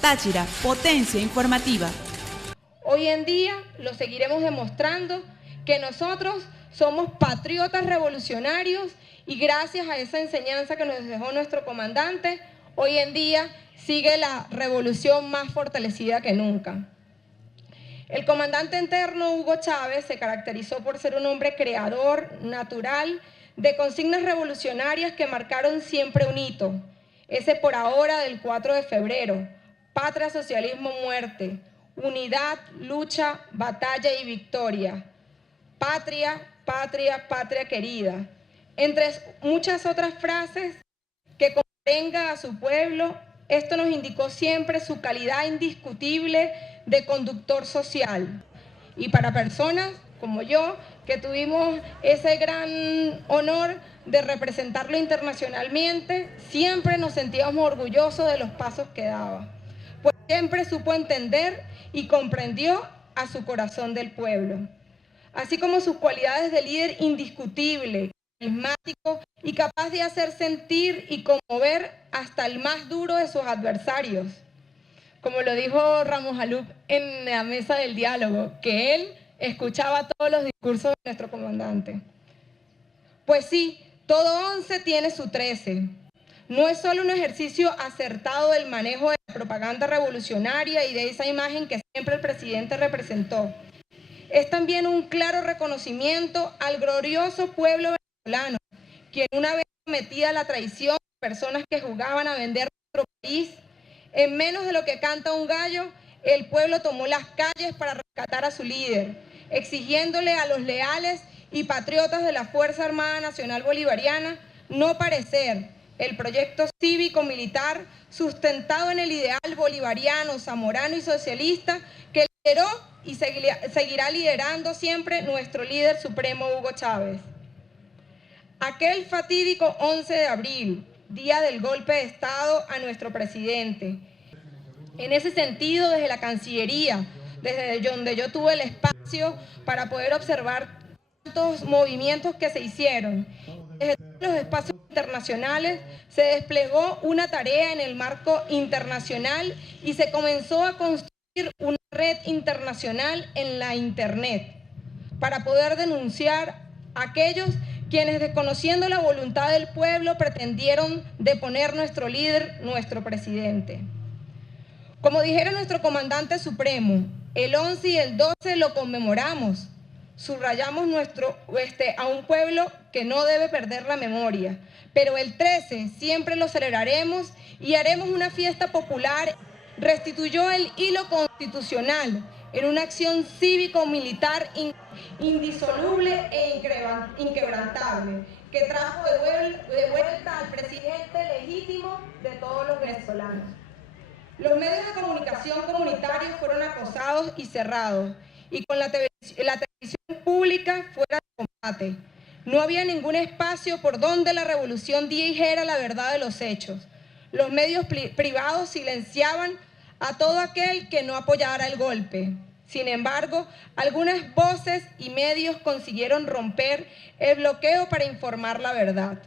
Táchira, potencia informativa. Hoy en día lo seguiremos demostrando que nosotros somos patriotas revolucionarios y gracias a esa enseñanza que nos dejó nuestro comandante, hoy en día sigue la revolución más fortalecida que nunca. El comandante interno Hugo Chávez se caracterizó por ser un hombre creador, natural, de consignas revolucionarias que marcaron siempre un hito, ese por ahora del 4 de febrero, patria, socialismo, muerte, unidad, lucha, batalla y victoria, patria, patria, patria querida, entre muchas otras frases que comprenga a su pueblo. Esto nos indicó siempre su calidad indiscutible de conductor social. Y para personas como yo, que tuvimos ese gran honor de representarlo internacionalmente, siempre nos sentíamos orgullosos de los pasos que daba, pues siempre supo entender y comprendió a su corazón del pueblo, así como sus cualidades de líder indiscutible, carismático y capaz de hacer sentir y conmover hasta el más duro de sus adversarios. Como lo dijo Ramos Alup en la mesa del diálogo, que él escuchaba todos los discursos de nuestro comandante. Pues sí, todo 11 tiene su 13. No es solo un ejercicio acertado del manejo de la propaganda revolucionaria y de esa imagen que siempre el presidente representó. Es también un claro reconocimiento al glorioso pueblo venezolano, quien una vez cometida la traición de personas que jugaban a vender nuestro país, en menos de lo que canta un gallo, el pueblo tomó las calles para rescatar a su líder, exigiéndole a los leales y patriotas de la Fuerza Armada Nacional Bolivariana no parecer el proyecto cívico-militar sustentado en el ideal bolivariano, zamorano y socialista que lideró y seguirá liderando siempre nuestro líder supremo Hugo Chávez. Aquel fatídico 11 de abril, día del golpe de Estado a nuestro presidente. En ese sentido, desde la Cancillería, desde donde yo tuve el espacio para poder observar tantos movimientos que se hicieron, desde los espacios internacionales se desplegó una tarea en el marco internacional y se comenzó a construir una red internacional en la Internet para poder denunciar a aquellos quienes, desconociendo la voluntad del pueblo, pretendieron deponer nuestro líder, nuestro presidente. Como dijera nuestro comandante supremo, el 11 y el 12 lo conmemoramos, subrayamos a un pueblo que no debe perder la memoria, pero el 13 siempre lo celebraremos y haremos una fiesta popular. Restituyó el hilo constitucional en una acción cívico-militar indisoluble e inquebrantable, que trajo de vuelta al presidente legítimo de todos los venezolanos. Los medios de comunicación comunitarios fueron acosados y cerrados, y con la televisión pública fuera de combate. No había ningún espacio por donde la revolución dijera la verdad de los hechos. Los medios privados silenciaban a todo aquel que no apoyara el golpe. Sin embargo, algunas voces y medios consiguieron romper el bloqueo para informar la verdad.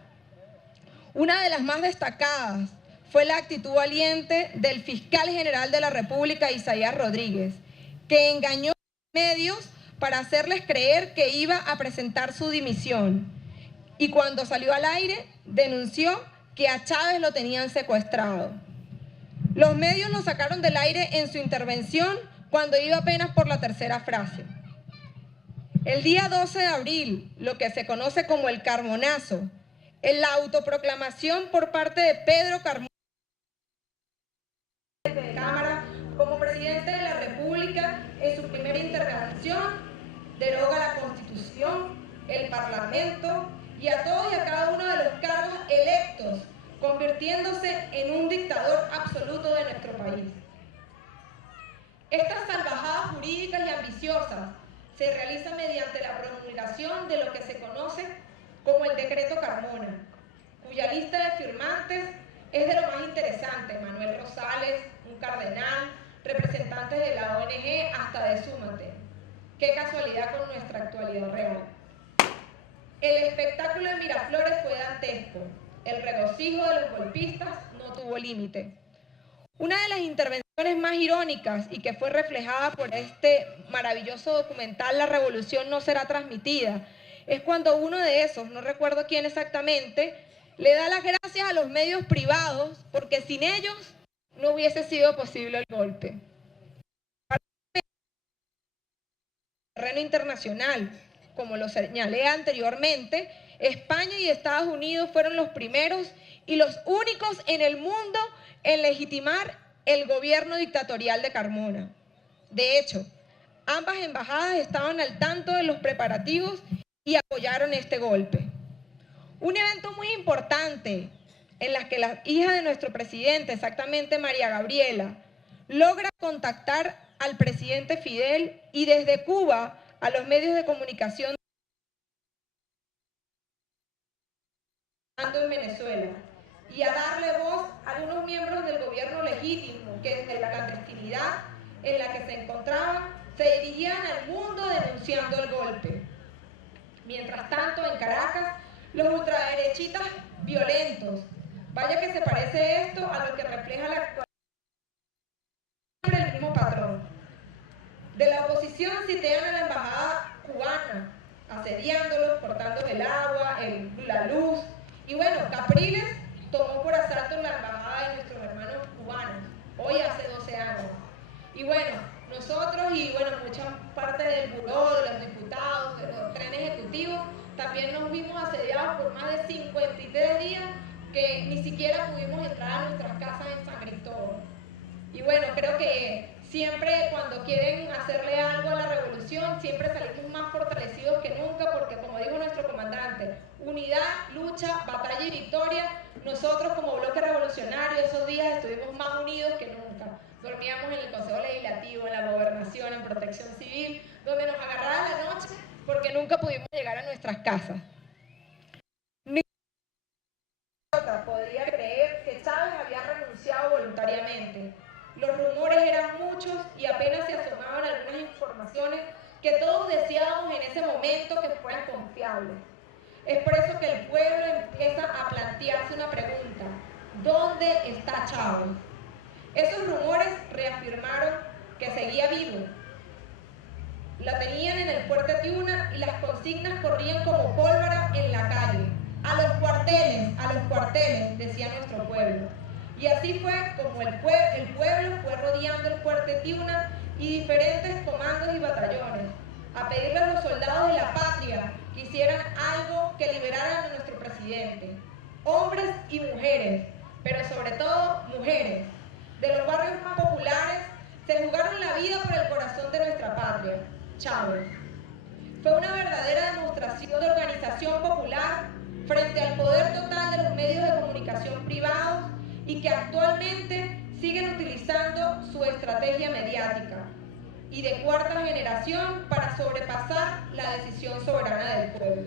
Una de las más destacadas fue la actitud valiente del fiscal general de la República, Isaías Rodríguez, que engañó a los medios para hacerles creer que iba a presentar su dimisión. Y cuando salió al aire, denunció que a Chávez lo tenían secuestrado. Los medios lo sacaron del aire en su intervención cuando iba apenas por la tercera frase. El día 12 de abril, lo que se conoce como el Carmonazo, en la autoproclamación por parte de Pedro Carmona de Cámara como presidente de la República, en su primera intervención, deroga la Constitución, el Parlamento y a todos y a cada uno de los cargos electos, convirtiéndose en un dictador absoluto de nuestro país. Estas salvajadas jurídicas y ambiciosas se realizan mediante la promulgación de lo que se conoce como el Decreto Carmona, cuya lista de firmantes es de lo más interesante: Manuel Rosales, un cardenal, representantes de la ONG, hasta de Súmate. Qué casualidad con nuestra actualidad real. El espectáculo de Miraflores fue dantesco. El regocijo de los golpistas no tuvo límite. Una de las intervenciones más irónicas y que fue reflejada por este maravilloso documental La Revolución no será transmitida, es cuando uno de esos, no recuerdo quién exactamente, le da las gracias a los medios privados porque sin ellos no hubiese sido posible el golpe. Terreno internacional, como lo señalé anteriormente, España y Estados Unidos fueron los primeros y los únicos en el mundo en legitimar el gobierno dictatorial de Carmona. De hecho, ambas embajadas estaban al tanto de los preparativos y apoyaron este golpe. Un evento muy importante en la que la hija de nuestro presidente, exactamente María Gabriela, logra contactar al presidente Fidel y desde Cuba a los medios de comunicación en Venezuela y a darle voz a algunos miembros del gobierno legítimo que desde la clandestinidad en la que se encontraban se dirigían al mundo denunciando el golpe. Mientras tanto, en Caracas, los ultraderechistas violentos, vaya que se parece esto a lo que refleja la actualidad, el mismo patrón. De la oposición sitiaron a la embajada cubana, asediándolos, cortándoles el agua, la luz. Y bueno, Capriles tomó por asalto la embajada de nuestros hermanos cubanos, hoy hace 12 años. Y bueno, nosotros y bueno, mucha parte del buró, de los diputados, de los trenes ejecutivos, también nos vimos asediados por más de 53 días que ni siquiera pudimos entrar a nuestras casas en San Cristóbal. Y bueno, creo que siempre cuando quieren hacerle algo a la revolución, siempre salimos más fortalecidos que nunca, porque como dijo nuestro comandante, unidad, lucha, batalla y victoria. Nosotros como bloque revolucionario esos días estuvimos más unidos que nunca. Dormíamos en el Consejo Legislativo, en la Gobernación, en Protección Civil, donde nos agarraba la noche porque nunca pudimos llegar a nuestras casas. Podría creer que Chávez había renunciado voluntariamente. Los rumores eran muchos y apenas se asomaban algunas informaciones que todos deseábamos en ese momento que fueran confiables. Es por eso que el pueblo empieza a plantearse una pregunta: ¿dónde está Chávez? Esos rumores reafirmaron que seguía vivo. La tenían en el fuerte Tiuna y las consignas corrían como pólvora en la calle. A los cuarteles, decía nuestro pueblo. Y así fue como el pueblo fue rodeando el fuerte Tiuna y diferentes comandos y batallones, a pedirle a los soldados de la patria que hicieran algo que liberaran a nuestro presidente. Hombres y mujeres, pero sobre todo mujeres, de los barrios más populares, se jugaron la vida por el corazón de nuestra patria, Chávez. Fue una verdadera demostración de organización popular frente al poder total de los medios de comunicación privados y que actualmente siguen utilizando su estrategia mediática y de cuarta generación para sobrepasar la decisión soberana del pueblo.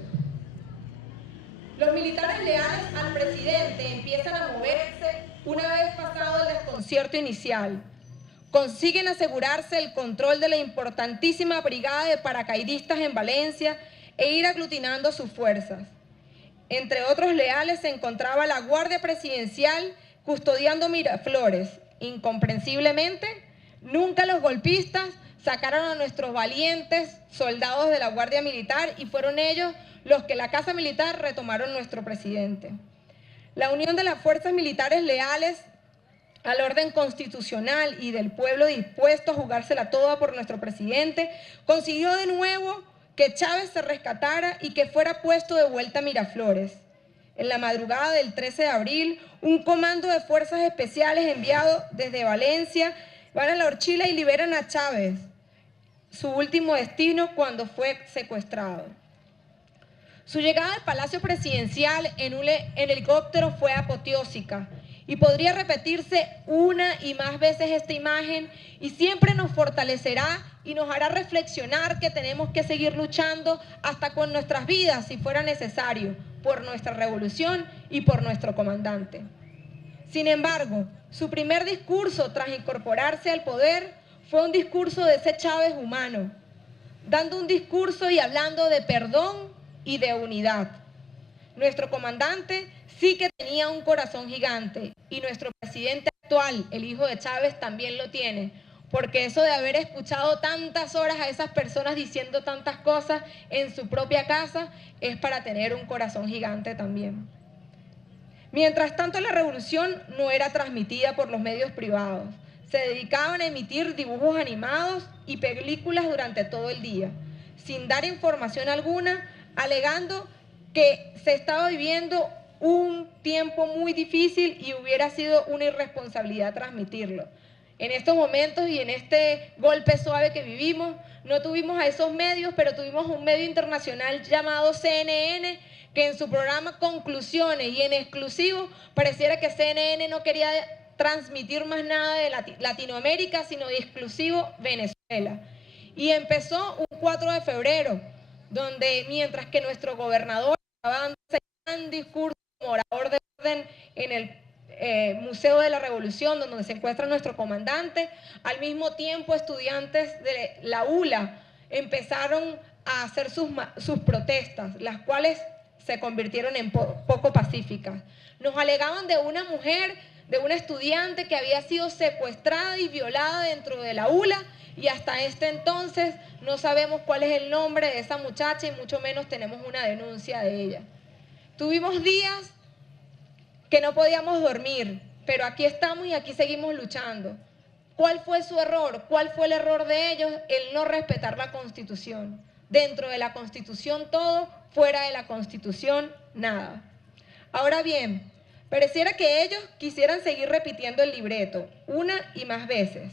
Los militares leales al presidente empiezan a moverse una vez pasado el desconcierto inicial. Consiguen asegurarse el control de la importantísima brigada de paracaidistas en Valencia e ir aglutinando sus fuerzas. Entre otros leales se encontraba la Guardia Presidencial custodiando Miraflores. Incomprensiblemente, nunca los golpistas sacaron a nuestros valientes soldados de la Guardia Militar y fueron ellos los que la Casa Militar retomaron nuestro presidente. La unión de las fuerzas militares leales al orden constitucional y del pueblo dispuesto a jugársela toda por nuestro presidente consiguió de nuevo que Chávez se rescatara y que fuera puesto de vuelta a Miraflores. En la madrugada del 13 de abril, un comando de fuerzas especiales enviado desde Valencia van a la Horchila y liberan a Chávez, su último destino cuando fue secuestrado. Su llegada al Palacio Presidencial en un helicóptero fue apoteósica y podría repetirse una y más veces esta imagen y siempre nos fortalecerá y nos hará reflexionar que tenemos que seguir luchando hasta con nuestras vidas si fuera necesario, por nuestra revolución y por nuestro comandante. Sin embargo, su primer discurso tras incorporarse al poder fue un discurso de ese Chávez humano, dando un discurso y hablando de perdón y de unidad. Nuestro comandante sí que tenía un corazón gigante, y nuestro presidente actual, el hijo de Chávez, también lo tiene, porque eso de haber escuchado tantas horas a esas personas diciendo tantas cosas en su propia casa es para tener un corazón gigante también. Mientras tanto, la revolución no era transmitida por los medios privados. Se dedicaban a emitir dibujos animados y películas durante todo el día, sin dar información alguna, alegando que se estaba viviendo un tiempo muy difícil y hubiera sido una irresponsabilidad transmitirlo. En estos momentos y en este golpe suave que vivimos, no tuvimos a esos medios, pero tuvimos un medio internacional llamado CNN, que en su programa Conclusiones y en exclusivo pareciera que CNN no quería transmitir más nada de Latinoamérica, sino de exclusivo Venezuela. Y empezó un 4 de febrero, donde mientras que nuestro gobernador estaba dando ese gran discurso como orador de orden en el Museo de la Revolución, donde se encuentra nuestro comandante, al mismo tiempo estudiantes de la ULA empezaron a hacer sus protestas, las cuales se convirtieron en poco pacíficas. Nos alegaban de una mujer, de una estudiante que había sido secuestrada y violada dentro de la ULA, y hasta este entonces no sabemos cuál es el nombre de esa muchacha y mucho menos tenemos una denuncia de ella. Tuvimos días que no podíamos dormir, pero aquí estamos y aquí seguimos luchando. ¿Cuál fue su error? ¿Cuál fue el error de ellos? El no respetar la Constitución. Dentro de la Constitución todo, fuera de la Constitución nada. Ahora bien, pareciera que ellos quisieran seguir repitiendo el libreto una y más veces.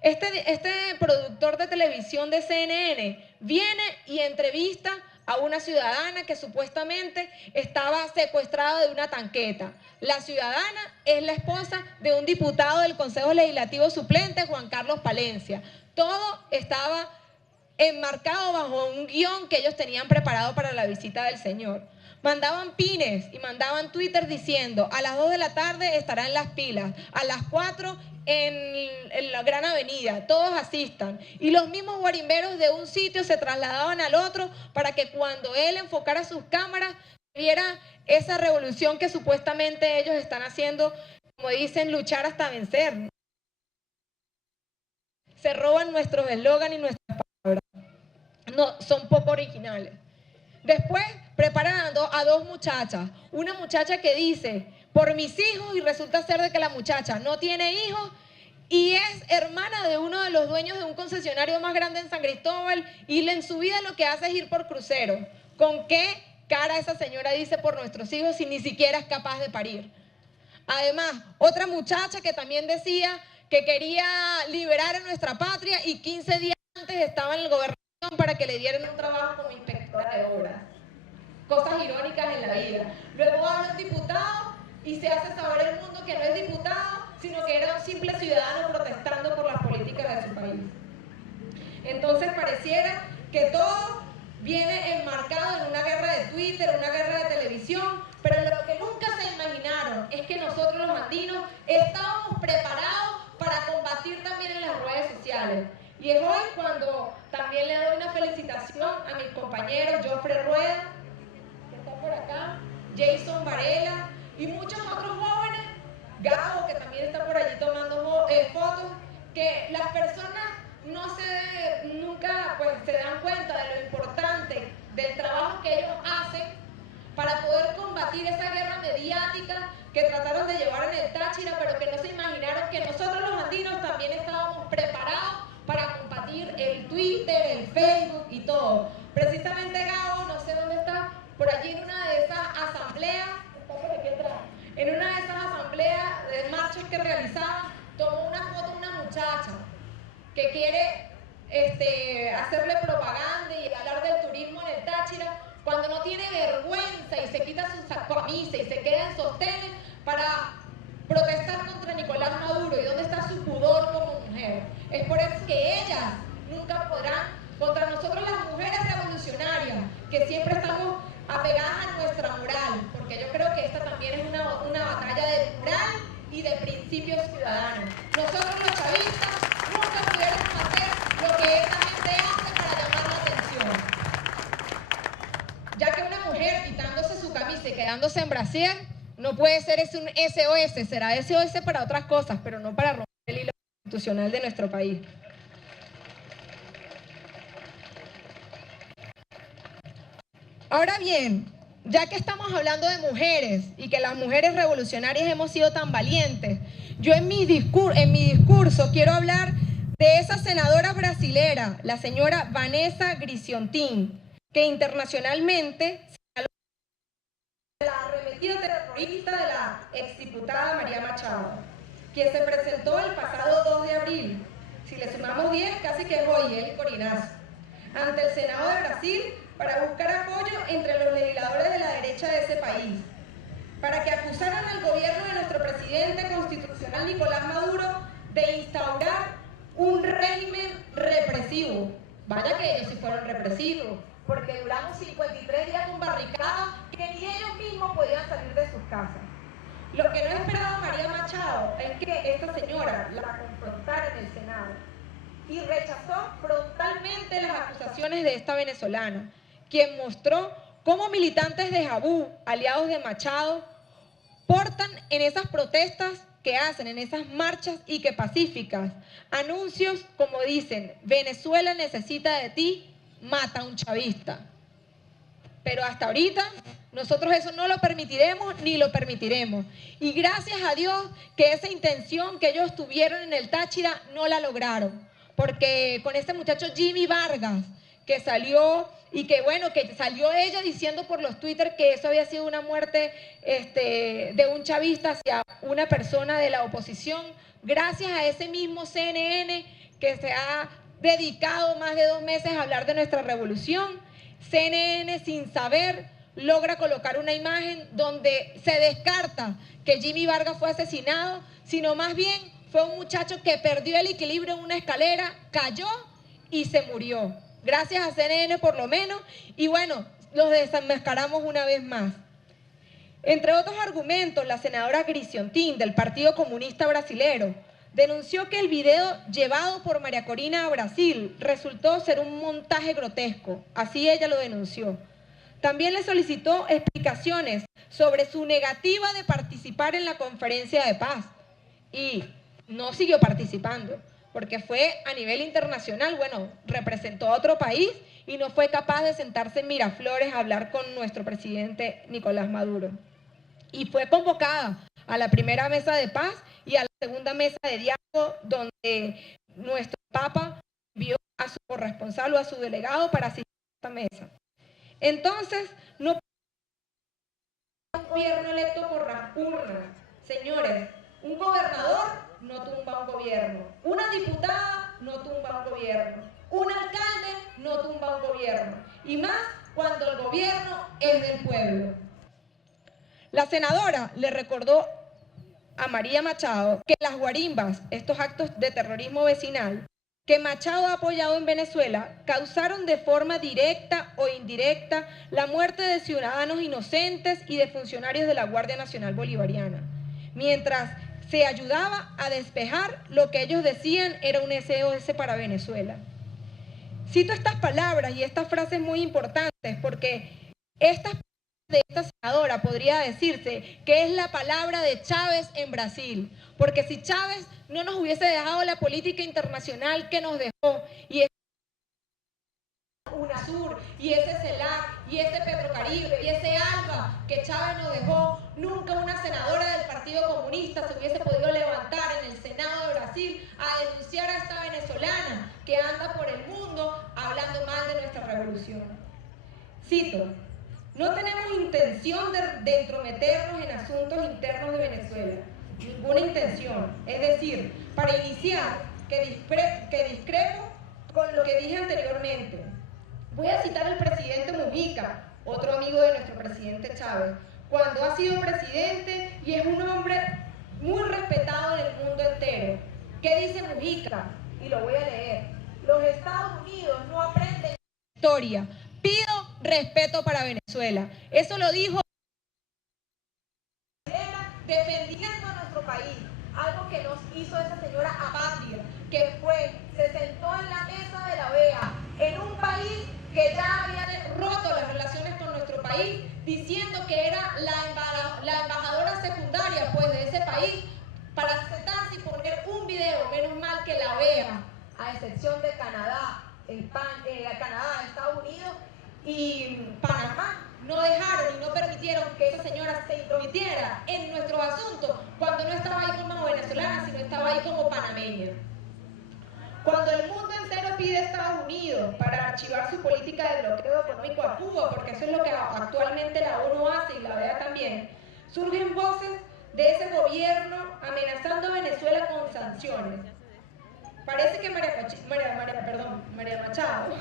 Este productor de televisión de CNN viene y entrevista a una ciudadana que supuestamente estaba secuestrada de una tanqueta. La ciudadana es la esposa de un diputado del Consejo Legislativo suplente, Juan Carlos Palencia. Todo estaba enmarcado bajo un guión que ellos tenían preparado para la visita del señor. Mandaban pines y mandaban Twitter diciendo: a las 2 de la tarde estará en Las Pilas, a las 4 en la Gran Avenida, todos asistan. Y los mismos guarimberos de un sitio se trasladaban al otro para que cuando él enfocara sus cámaras viera esa revolución que supuestamente ellos están haciendo, como dicen, luchar hasta vencer. Se roban nuestros eslóganes y nuestras palabras. No, son poco originales. Después preparan a dos muchachas. Una muchacha que dice: por mis hijos, y resulta ser de que la muchacha no tiene hijos y es hermana de uno de los dueños de un concesionario más grande en San Cristóbal, y en su vida lo que hace es ir por crucero. ¿Con qué cara esa señora dice por nuestros hijos si ni siquiera es capaz de parir? Además, otra muchacha que también decía que quería liberar a nuestra patria y 15 días antes estaba en el gobierno para que le dieran un trabajo como inspectora de obras. Cosas irónicas en la vida. Luego habla un diputado y se hace saber al mundo que no es diputado, sino que era un simple ciudadano protestando por las políticas de su país. Entonces pareciera que todo viene enmarcado en una guerra de Twitter, una guerra de televisión, pero lo que nunca se imaginaron es que nosotros los andinos estábamos preparados para combatir también en las redes sociales. Y es hoy cuando también le doy una felicitación a mis compañeros Joffre Rueda, que está por acá, Jason Varela y muchos otros jóvenes, Gabo, que también está por allí tomando fotos, que las personas nunca se dan cuenta de lo importante del trabajo que ellos hacen para poder combatir esa guerra mediática que trataron de llevar en el Táchira, pero que no se imaginaron que nosotros los andinos también estábamos preparados para combatir el Twitter, el Facebook y todo. Precisamente Gabo, no sé dónde está, por allí en una de esas asambleas, está por aquí atrás, en una de esas asambleas de marchas que realizaban, tomó una foto de una muchacha que quiere hacerle propaganda y hablar del turismo en el Táchira, cuando no tiene vergüenza y se quita su camisa y se queda en sostenes para protestar contra Nicolás Maduro. ¿Y dónde está su pudor como mujer? Es por eso que ellas nunca podrán contra nosotros las mujeres revolucionarias, que siempre estamos apegadas a nuestra moral, porque yo creo que esta también es una batalla de moral y de principios ciudadanos. Nosotros los chavistas nunca pudiéramos hacer lo que esta gente hace para llamar la atención. Ya que una mujer quitándose su camisa y quedándose en brasier No puede ser un SOS, será SOS para otras cosas, pero no para romper el hilo constitucional de nuestro país. Ahora bien, ya que estamos hablando de mujeres y que las mujeres revolucionarias hemos sido tan valientes, yo en mi discurso quiero hablar de esa senadora brasilera, la señora Vanessa Griciontin, que internacionalmente señaló la arremetida terrorista de la exdiputada María Machado, quien se presentó el pasado 2 de abril, si le sumamos 10, casi que es hoy, el corinazo, ante el Senado de Brasil para buscar apoyo entre los legisladores de la derecha de ese país, para que acusaran al gobierno de nuestro presidente constitucional Nicolás Maduro de instaurar un régimen represivo. Vaya que ellos sí fueron represivos, porque duramos 53 días con barricadas que ni ellos mismos podían salir de sus casas. Lo que no esperaba María Machado es que esta señora la confrontara en el Senado y rechazó frontalmente las acusaciones de esta venezolana, quien mostró cómo militantes de Jabú, aliados de Machado, portan en esas protestas que hacen, en esas marchas y que pacíficas, anuncios como dicen: Venezuela necesita de ti, mata a un chavista. Pero hasta ahorita nosotros eso no lo permitiremos ni lo permitiremos. Y gracias a Dios que esa intención que ellos tuvieron en el Táchira no la lograron. Porque con este muchacho Jimmy Vargas, que salió y que bueno, que salió ella diciendo por los Twitter que eso había sido una muerte de un chavista hacia una persona de la oposición, gracias a ese mismo CNN que se ha dedicado más de 2 meses a hablar de nuestra revolución, CNN sin saber logra colocar una imagen donde se descarta que Jimmy Vargas fue asesinado, sino más bien fue un muchacho que perdió el equilibrio en una escalera, cayó y se murió. Gracias a CNN por lo menos, y bueno, los desenmascaramos una vez más. Entre otros argumentos, la senadora Griciontin del Partido Comunista Brasilero denunció que el video llevado por María Corina a Brasil resultó ser un montaje grotesco, así ella lo denunció. También le solicitó explicaciones sobre su negativa de participar en la conferencia de paz y no siguió participando, porque fue a nivel internacional, bueno, representó a otro país y no fue capaz de sentarse en Miraflores a hablar con nuestro presidente Nicolás Maduro. Y fue convocada a la primera mesa de paz y a la segunda mesa de diálogo, donde nuestro Papa envió a su corresponsal o a su delegado para asistir a esta mesa. Entonces, no un gobierno electo por las urnas. Señores, un gobernador no tumba un gobierno, una diputada no tumba un gobierno, un alcalde no tumba un gobierno, y más cuando el gobierno es del pueblo. La senadora le recordó a María Machado que las guarimbas, estos actos de terrorismo vecinal, que Machado ha apoyado en Venezuela, causaron de forma directa o indirecta la muerte de ciudadanos inocentes y de funcionarios de la Guardia Nacional Bolivariana, mientras se ayudaba a despejar lo que ellos decían era un SOS para Venezuela. Cito estas palabras y estas frases muy importantes porque estas de esta senadora podría decirse que es la palabra de Chávez en Brasil, porque si Chávez no nos hubiese dejado la política internacional que nos dejó, y UNASUR, y ese CELAC, y ese Petrocaribe, y ese ALBA que Chávez nos dejó, nunca una senadora del Partido Comunista se hubiese podido levantar en el Senado de Brasil a denunciar a esta venezolana que anda por el mundo hablando mal de nuestra revolución. Cito: no tenemos intención de entrometernos en asuntos internos de Venezuela, ninguna intención. Es decir, para iniciar, que discrepo con lo que dije anteriormente. Voy a citar al presidente Mujica, otro amigo de nuestro presidente Chávez, cuando ha sido presidente y es un hombre muy respetado en el mundo entero. ¿Qué dice Mujica? Y lo voy a leer. Los Estados Unidos no aprenden historia. Pido respeto para Venezuela. Eso lo dijo defendiendo a nuestro país. Algo que nos hizo esa señora apatria, que se sentó en la mesa de la OEA, en un país que ya había roto las relaciones con nuestro país. país, diciendo que era la embajadora secundaria pues, de ese país, para sentarse y poner un video. Menos mal que la OEA, a excepción de Canadá, Canadá, Estados Unidos y Panamá, no dejaron y no permitieron que esa señora se intrometiera en nuestros asuntos cuando no estaba ahí como venezolana, sino estaba ahí como panameña. Cuando el mundo entero pide a Estados Unidos para archivar su política de bloqueo económico a Cuba, porque eso es lo que actualmente la ONU hace y la OEA también, surgen voces de ese gobierno amenazando a Venezuela con sanciones. Parece que María Machado,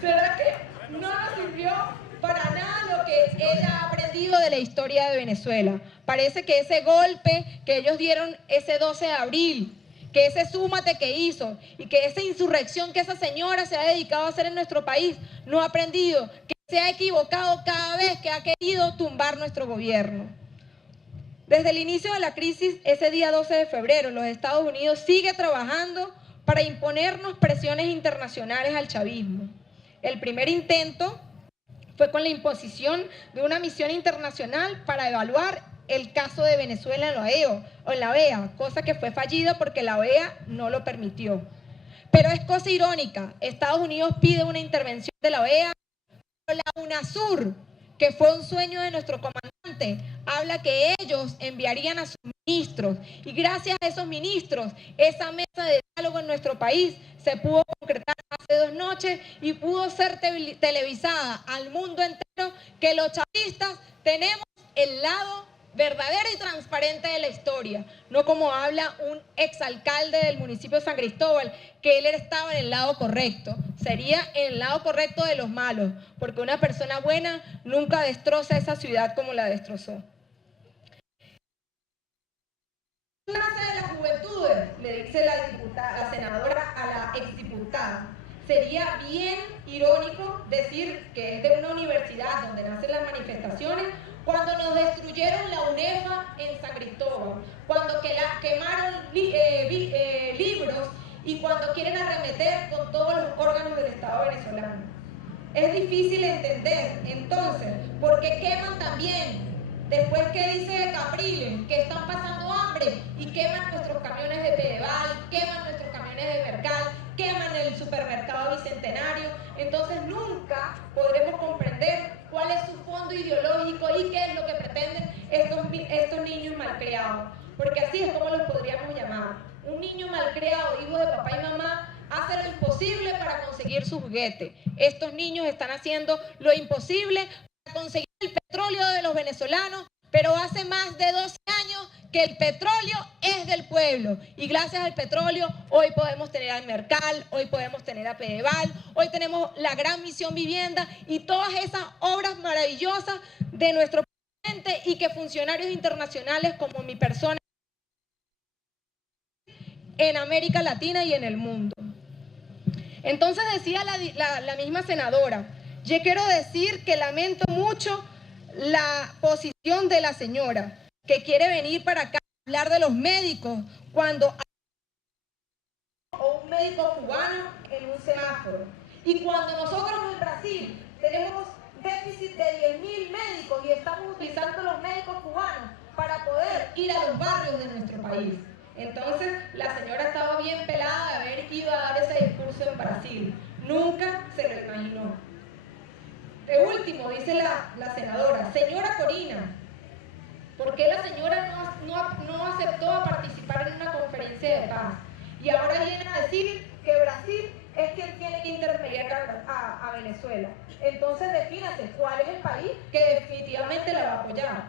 ¿será que no nos sirvió para nada lo que ella ha aprendido de la historia de Venezuela? Parece que ese golpe que ellos dieron ese 12 de abril, que ese súmate que hizo y que esa insurrección que esa señora se ha dedicado a hacer en nuestro país, no ha aprendido, que se ha equivocado cada vez que ha querido tumbar nuestro gobierno. Desde el inicio de la crisis, ese día 12 de febrero, los Estados Unidos sigue trabajando para imponernos presiones internacionales al chavismo. El primer intento fue con la imposición de una misión internacional para evaluar el caso de Venezuela en la OEA, cosa que fue fallida porque la OEA no lo permitió. Pero es cosa irónica, Estados Unidos pide una intervención de la OEA, pero la UNASUR, que fue un sueño de nuestro comandante, habla que ellos enviarían a sus ministros y gracias a esos ministros, esa mesa de diálogo en nuestro país se pudo concretar hace 2 noches y pudo ser televisada al mundo entero, que los chavistas tenemos el lado verdadero y transparente de la historia, no como habla un exalcalde del municipio de San Cristóbal, que él estaba en el lado correcto. Sería en el lado correcto de los malos, porque una persona buena nunca destroza esa ciudad como la destrozó. ¿Qué clase de las juventudes? Le dice la senadora a la exdiputada. Sería bien irónico decir que es de una universidad donde nacen las manifestaciones, cuando nos destruyeron la UNEFA en San Cristóbal, cuando quemaron libros y cuando quieren arremeter con todos los órganos del Estado venezolano. Es difícil entender, entonces, por qué queman también, después que dice Capriles, que están pasando hambre y queman nuestros camiones de Pedeval, queman nuestros camiones de Mercal, queman el supermercado Bicentenario. Entonces nunca podremos comprender cuál es su fondo ideológico y qué es lo que pretenden estos niños malcriados, porque así es como los podríamos llamar. Un niño malcriado, hijo de papá y mamá, hace lo imposible para conseguir su juguete. Estos niños están haciendo lo imposible para conseguir el petróleo de los venezolanos, pero hace más de 12 años que el petróleo es del pueblo y gracias al petróleo hoy podemos tener al Mercal, hoy podemos tener a Pedeval, hoy tenemos la Gran Misión Vivienda y todas esas obras maravillosas de nuestro presidente y que funcionarios internacionales como mi persona en América Latina y en el mundo. Entonces decía la misma senadora, yo quiero decir que lamento mucho la posición de la señora, que quiere venir para acá a hablar de los médicos cuando o un médico cubano en un semáforo. Y cuando nosotros en Brasil tenemos déficit de 10.000 médicos y estamos utilizando los médicos cubanos para poder ir a los barrios de nuestro país. Entonces la señora estaba bien pelada de haber ido a dar ese discurso en Brasil. Nunca se lo imaginó. De último, dice la senadora, señora Corina, ¿por qué la señora no aceptó a participar en una conferencia de paz? Y ahora viene a decir que Brasil es quien tiene que intermediar a Venezuela. Entonces defínase cuál es el país que definitivamente la va a apoyar.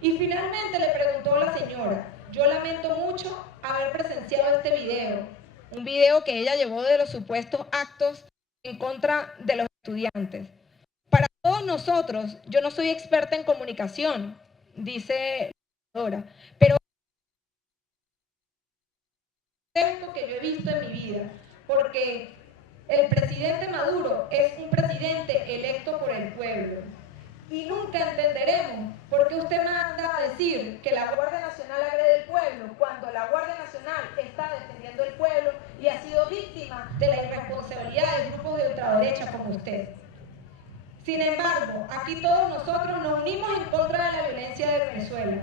Y finalmente le preguntó a la señora, yo lamento mucho haber presenciado este video, un video que ella llevó de los supuestos actos en contra de los estudiantes. Para todos nosotros, yo no soy experta en comunicación, dice la senadora, pero es lo que yo he visto en mi vida, porque el presidente Maduro es un presidente electo por el pueblo. Y nunca entenderemos por qué usted manda a decir que la Guardia Nacional agrede al pueblo cuando la Guardia Nacional está defendiendo el pueblo y ha sido víctima de la irresponsabilidad de grupos de ultraderecha como usted. Sin embargo, aquí todos nosotros nos unimos en contra de la violencia de Venezuela.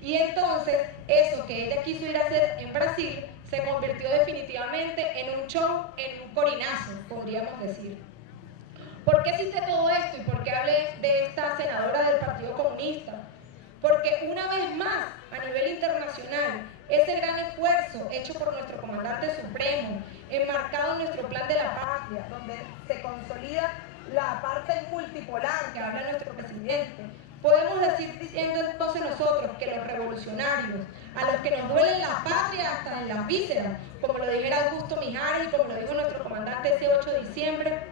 Y entonces, eso que ella quiso ir a hacer en Brasil se convirtió definitivamente en un show, en un corinazo, podríamos decir. ¿Por qué cité todo esto y por qué hablé de esta senadora del Partido Comunista? Porque una vez más, a nivel internacional, ese gran esfuerzo hecho por nuestro comandante supremo, enmarcado en nuestro plan de la patria, donde se consolida la parte multipolar que habla nuestro presidente, podemos decir diciendo entonces nosotros que los revolucionarios, a los que nos duele la patria hasta en las vísceras, como lo dijera Augusto Mijares y como lo dijo nuestro comandante ese 8 de diciembre,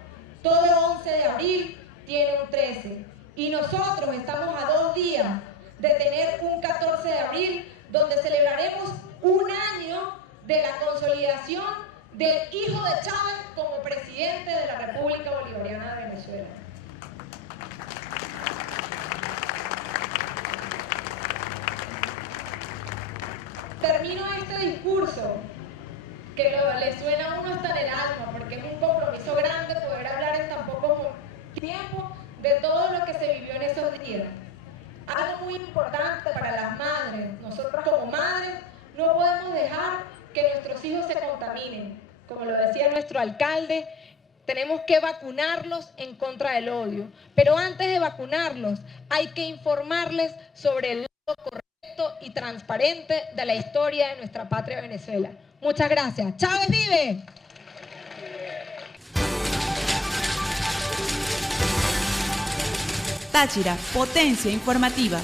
todo 11 de abril tiene un 13. Y nosotros estamos a 2 días de tener un 14 de abril donde celebraremos un año de la consolidación del hijo de Chávez como presidente de la República Bolivariana de Venezuela. Termino este discurso que le suena a uno hasta en el alma, porque es un compromiso grande poder hablar en tan poco tiempo de todo lo que se vivió en esos días. Algo muy importante para las madres, nosotros como madres no podemos dejar que nuestros hijos se contaminen. Como lo decía nuestro alcalde, tenemos que vacunarlos en contra del odio. Pero antes de vacunarlos, hay que informarles sobre el lado correcto y transparente de la historia de nuestra patria Venezuela. Muchas gracias. ¡Chávez vive! Táchira, potencia informativa.